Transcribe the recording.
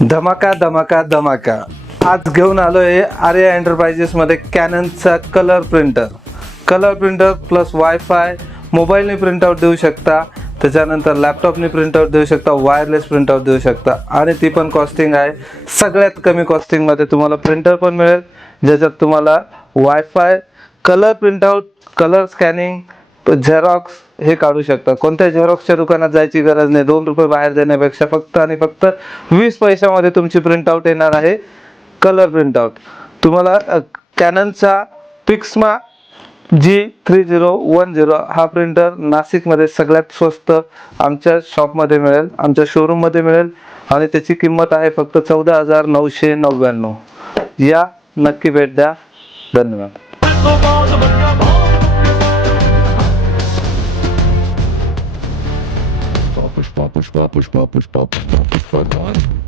धमाका धमाका धमाका आज घेऊन आलोय आर्या एंटरप्राइजेस मध्ये कॅननचा कलर प्रिंटर प्लस वायफाय मोबाईलने प्रिंटआउट देऊ शकता, त्याच्यानंतर लॅपटॉपने प्रिंटआउट देऊ शकता, वायरलेस प्रिंटआउट देऊ शकता आणि ती पण कॉस्टिंग आहे सगळ्यात कमी कॉस्टिंग मध्ये तुम्हाला प्रिंटर पण मिळेल ज्याच्यात तुम्हाला wifi, colour printout, colour scanning, Xerox हे काढू शकता। कोणत्या झेरॉक्सच्या दुकानात जायची गरज नाही, 2 रुपये बाहेर देण्यापेक्षा फक्त आणि फक्त 20 पैशामध्ये तुमची प्रिंटआउट येणार आहे कलर प्रिंटआउट। तुम्हाला कॅननचा पिक्समा G3010 हा प्रिंटर नाशिकमध्ये सगळ्यात स्वस्त आमच्या शॉपमध्ये मिळेल, आमच्या शोरूममध्ये मिळेल आणि त्याची किंमत आहे फक्त 14,999। या नक्की भेट द्या। धन्यवाद। Push, push, push, push, push, push, push, push, push, push, push, push, push,